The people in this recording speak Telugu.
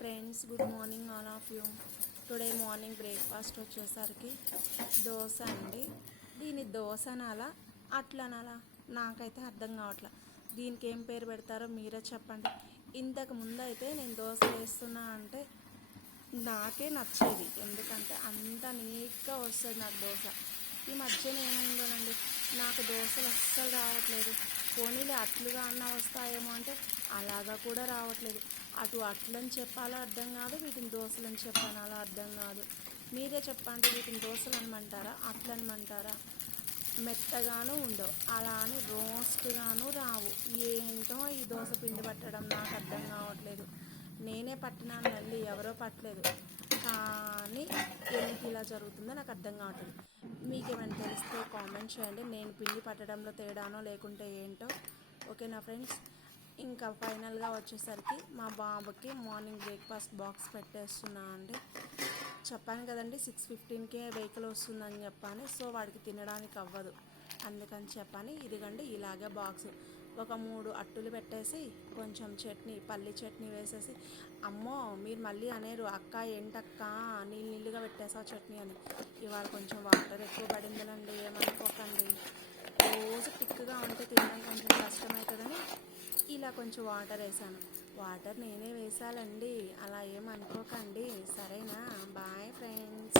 Friends, good morning all of you. Today morning breakfast వచ్చేసరికి దోశ అండి. దీని దోశ అనాలా అట్లా అనాలా నాకైతే అర్థం కావట్లా. దీనికి ఏం పేరు పెడతారో మీరే చెప్పండి. ఇంతకు ముందు అయితే నేను దోశ వేస్తున్నా అంటే నాకే నచ్చేది, ఎందుకంటే అంత నీట్గా వస్తుంది నాకు దోశ. ఈ మధ్యన ఏమైందోనండి, నాకు దోశలు అస్సలు రావట్లేదు. పోనీలే అట్లుగా అన్న వస్తాయేమో అంటే అలాగా కూడా రావట్లేదు. అటు అట్లని చెప్పాలో అర్థం కాదు, వీటిని దోశలని చెప్పాలో అర్థం కాదు. మీరే చెప్పండి, వీటిని దోశలు అనమంటారా అట్లని అనమంటారా? మెత్తగాను ఉండవు, అలా అని రోస్ట్గాను రావు. ఏంటో ఈ దోశ పిండి పట్టడం నాకు అర్థం కావట్లేదు. నేనే పట్టినాను, మళ్ళీ ఎవరో పట్టలేదు. కానీ ఎందుకు ఇలా జరుగుతుందో నాకు అర్థం కావట్లేదు. మీకేమైనా తెలిస్తే కామెంట్ చేయండి. నేను పిండి పట్టడంలో తేడానో లేకుంటే ఏంటో. ఓకేనా ఫ్రెండ్స్? ఇంకా ఫైనల్గా వచ్చేసరికి మా బాబుకి మార్నింగ్ బ్రేక్ఫాస్ట్ బాక్స్ పెట్టేస్తున్నా అండి. చెప్పాను కదండి 6:15కే వెహికల్ వస్తుందని చెప్పాను. సో వాడికి తినడానికి అవ్వదు, అందుకని చెప్పని ఇదిగండి ఇలాగే బాక్స్ ఒక 3 అట్టులు పెట్టేసి కొంచెం చట్నీ, పల్లి చట్నీ వేసేసి, అమ్మో మీరు మళ్ళీ అనేరు అక్క ఏంటక్క నీళ్ళుగా పెట్టేసావు చట్నీ అని. ఇవాళ కొంచెం వాటర్ ఎక్కువ పడిందనండి, ఏమనుకోకండి. రోజు టిక్గా ఉంటే తినడం కొంచెం కష్టమవుతుందని ఇలా కొంచెం వాటర్ వేసాను. వాటర్ నేనే వేసాలండి, అలా ఏమనుకోకండి. సరేనా? Bye friends.